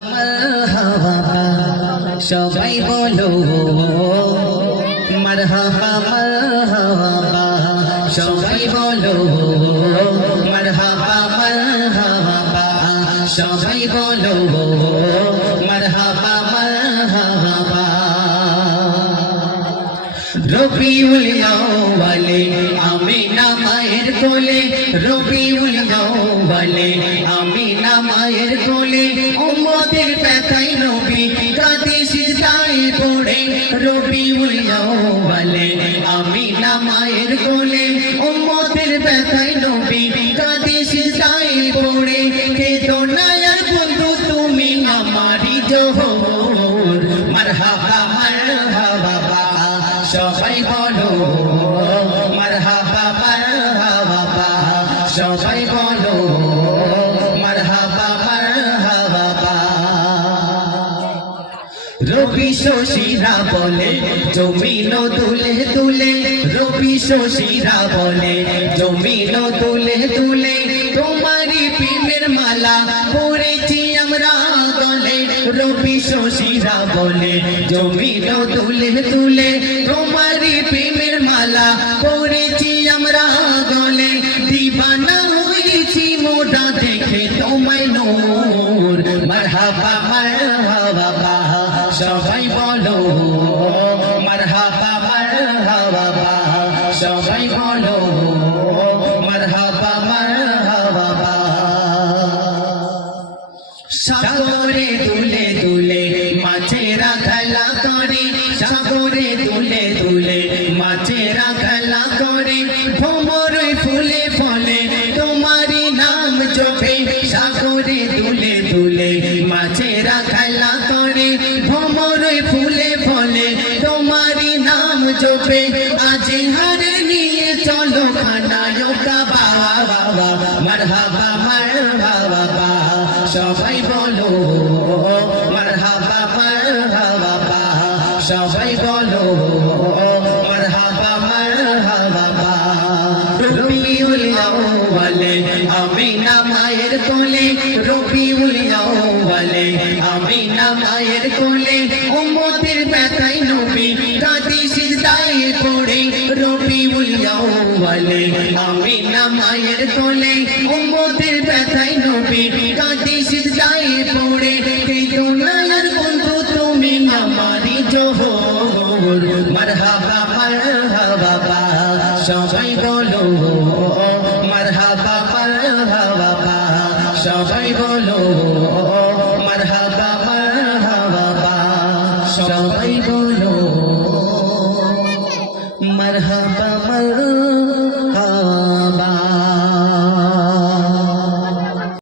মারহাবা সবাই বলো মারহাবা মারহাবা সবাই বলো মারহাবা মারহাবা সবাই বলো মারহাবা মারহাবা রবিউল আউয়ালে আমিনা মায়ের কোলে রবিউল আউয়ালে আমিনা মায়ের কোলে উম্মতের ব্যথায় নবী কাঁদে সিজদায় পড়ে রবিউল আউয়ালে আমিনা মায়ের কোলে উম্মতের ব্যথায় নবী কাঁদে সিজদায় পড়ে কেঁদো না আর বন্ধু তুমি আমারই জোহর মারহাবা মারহাবা সবাই বলো মারহাবা মারহাবা সবাই বলো মারহাবা মারহাবা রবি শশীরা বলে জমিন তুলে তুলে রবি শশীরা বলে জমিন তুলে তুলে তোমারই প্রেমের মালা পরেছি আমরা গলে রবি শশীরা বলে জমিন তুলে তুলে তোমারই প্রেমের মালা পরেছি আমরা গলে দিবানা হয়েছি মোরা দেখে তোমায় নূর মারহাবা মারহাবা সবাই বলো মারহাবা মারহাবা সবাই বলো মারহাবা মারহাবা সাগরে তুলে তুলে মাছেরা খেলা করে সাগরে তুলে তুলে মাছেরা খেলা করে ভ্রমর ফুলে ফলে তোমারই নাম জপে সাগরে তুলে তুলে মাছেরা খেলা করে ভ্রমর ফুলে ফলে তোমারই নাম জপে আজ হারে নিয়ে চলো খানায় কাবা মারহাবা মারহাবা সবাই বলো মারহাবা মারহাবা সবাই বলো মারহাবা মারহাবা রবিউল আউয়ালে আমিনা মায়ের কোলে রবিউল আউয়ালে আমিনা মায়ের কোলে উম্মতের ব্যথায় নবী কাঁদে সিজদায় পড়ে রবিউল আউয়ালে আমিনা মায়ের কোলে উম্মতের ব্যথায় নবী কাঁদে সিজদায় পড়ে কেঁদো না আর বন্ধু তুমি আমারই জোহর মারহাবা মারহাবা সবাই বলো মারহাবা মারহাবা সবাই বলো মারহাবা মারহাবা সবাই বলো মারহাবা